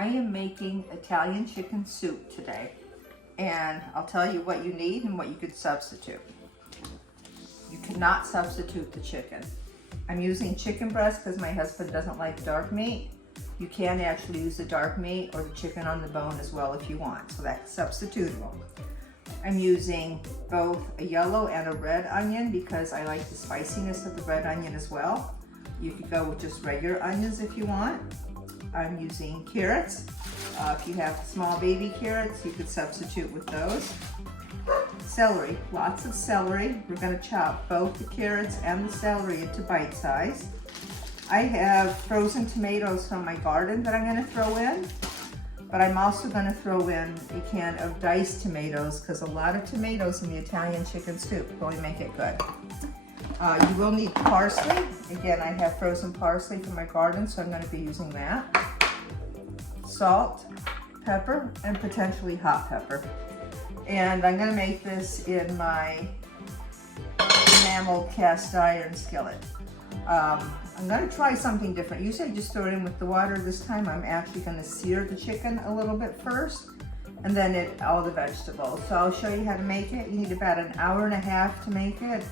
I am making Italian chicken soup today, and I'll tell you what you need and what you could substitute. You cannot substitute the chicken. I'm using chicken breast because my husband doesn't like dark meat. You can actually use the dark meat or the chicken on the bone as well if you want, so that's substitutable. I'm using both a yellow and a red onion because I like the spiciness of the red onion as well. You could go with just regular onions if you want. I'm using carrots. If you have small baby carrots, you could substitute with those. Celery, lots of celery. We're going to chop both the carrots and the celery into bite size. I have frozen tomatoes from my garden that I'm going to throw in, but I'm also going to throw in a can of diced tomatoes because a lot of tomatoes in the Italian chicken soup really make it good. You will need parsley. Again, I have frozen parsley from my garden, so I'm going to be using that. Salt, pepper, and potentially hot pepper. And I'm going to make this in my enamel cast iron skillet. I'm going to try something different. Usually I just throw it in with the water. This time I'm actually going to sear the chicken a little bit first and then all the vegetables. So I'll show you how to make it. You need about an hour and a half to make it.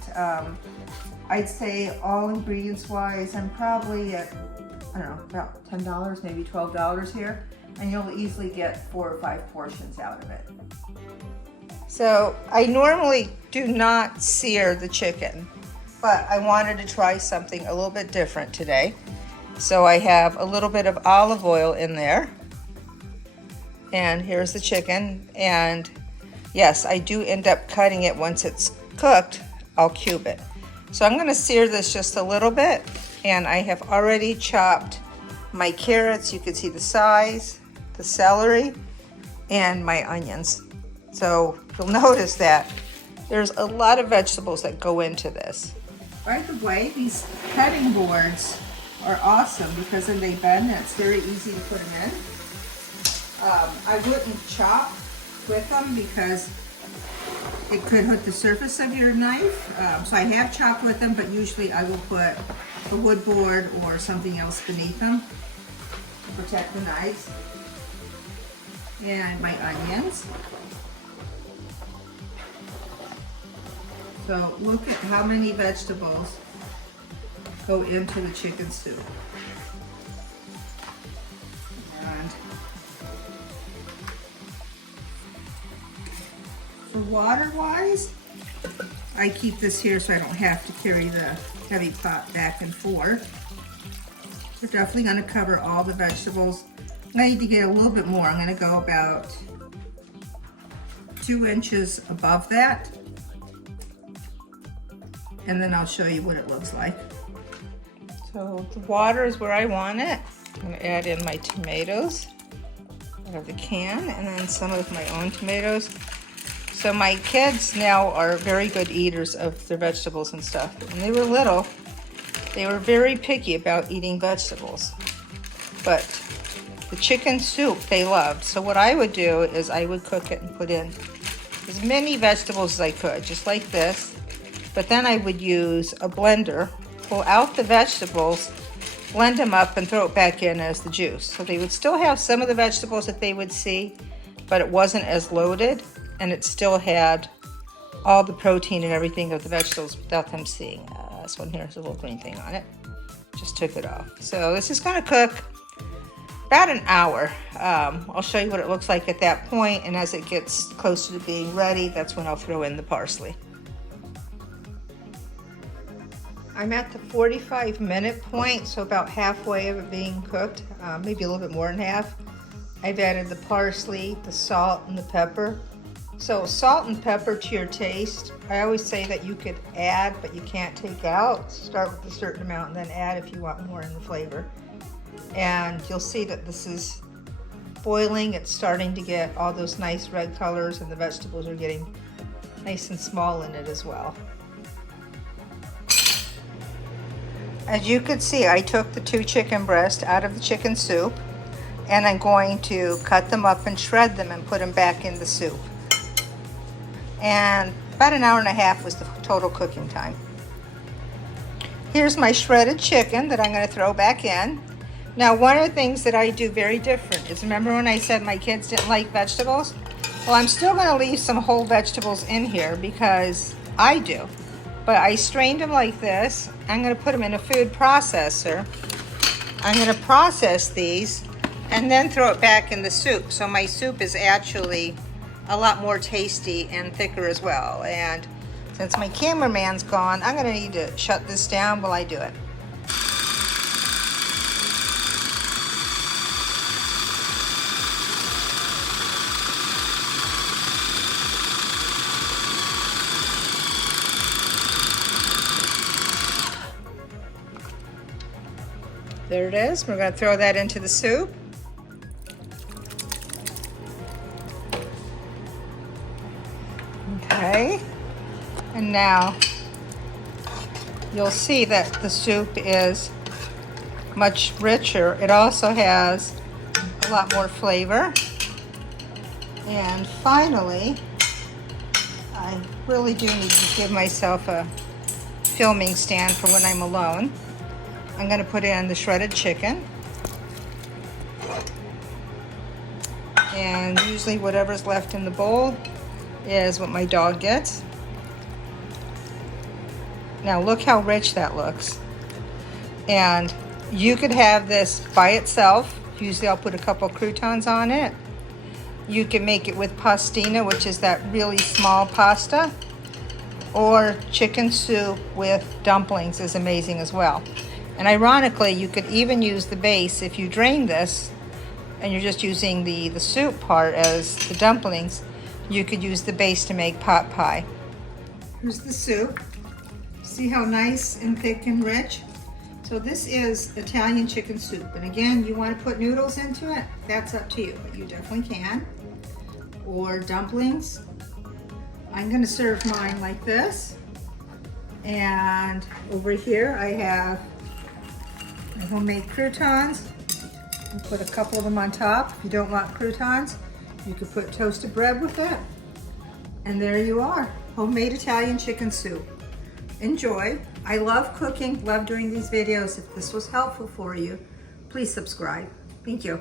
I'd say all ingredients wise, I'm probably at, I don't know, about $10, maybe $12 here. And you'll easily get 4 or 5 portions out of it. So I normally do not sear the chicken, but I wanted to try something a little bit different today. So I have a little bit of olive oil in there. And here's the chicken. And yes, I do end up cutting it once it's cooked. I'll cube it. So I'm gonna sear this just a little bit. And I have already chopped my carrots. You can see the size, the celery, and my onions. So you'll notice that there's a lot of vegetables that go into this. By the way, these cutting boards are awesome because then they bend and it's very easy to put them in. I wouldn't chop with them because it could hit the surface of your knife. So I have chopped with them, but usually I will put the wood board or something else beneath them to protect the knives. And my onions. So look at how many vegetables go into the chicken soup. And for water-wise, I keep this here so I don't have to carry the heavy pot back and forth. We're definitely going to cover all the vegetables. I need to get a little bit more. I'm going to go about 2 inches above that. And then I'll show you what it looks like. So the water is where I want it. I'm going to add in my tomatoes out of the can and then some of my own tomatoes. So my kids now are very good eaters of their vegetables and stuff. When they were little, they were very picky about eating vegetables. But the chicken soup they loved. So what I would do is I would cook it and put in as many vegetables as I could, just like this. But then I would use a blender, pull out the vegetables, blend them up and throw it back in as the juice. So they would still have some of the vegetables that they would see, but it wasn't as loaded and it still had all the protein and everything of the vegetables without them seeing. This one here has a little green thing on it. Just took it off. So this is gonna cook about an hour. I'll show you what it looks like at that point, and as it gets closer to being ready, that's when I'll throw in the parsley. I'm at the 45-minute point, so about halfway of it being cooked, maybe a little bit more than half. I've added the parsley, the salt, and the pepper. So salt and pepper to your taste. I always say that you could add, but you can't take out. Start with a certain amount and then add if you want more in the flavor. And you'll see that this is boiling. It's starting to get all those nice red colors and the vegetables are getting nice and small in it as well. As you can see, I took the 2 chicken breasts out of the chicken soup and I'm going to cut them up and shred them and put them back in the soup. And about an hour and a half was the total cooking time. Here's my shredded chicken that I'm going to throw back in. Now, one of the things that I do very different is, remember when I said my kids didn't like vegetables? Well, I'm still gonna leave some whole vegetables in here because I do. But I strained them like this. I'm gonna put them in a food processor. I'm gonna process these and then throw it back in the soup. So my soup is actually a lot more tasty and thicker as well. And since my cameraman's gone, I'm gonna need to shut this down while I do it. There it is. We're going to throw that into the soup. Okay. And now you'll see that the soup is much richer. It also has a lot more flavor. And finally, I really do need to give myself a filming stand for when I'm alone. I'm going to put in the shredded chicken. And usually whatever's left in the bowl is what my dog gets. Now look how rich that looks. And you could have this by itself. Usually I'll put a couple croutons on it. You can make it with pastina, which is that really small pasta. Or chicken soup with dumplings is amazing as well. And ironically, you could even use the base if you drain this and you're just using the soup part as the dumplings. You could use the base to make pot pie. Here's the soup. See how nice and thick and rich? So this is Italian chicken soup. And again, you want to put noodles into it? That's up to you, but you definitely can. Or dumplings. I'm going to serve mine like this. And over here I have my homemade croutons. I'll put a couple of them on top. If you don't want croutons, you could put toasted bread with it. And there you are, homemade Italian chicken soup. Enjoy. I love cooking, love doing these videos. If this was helpful for you, please subscribe. Thank you.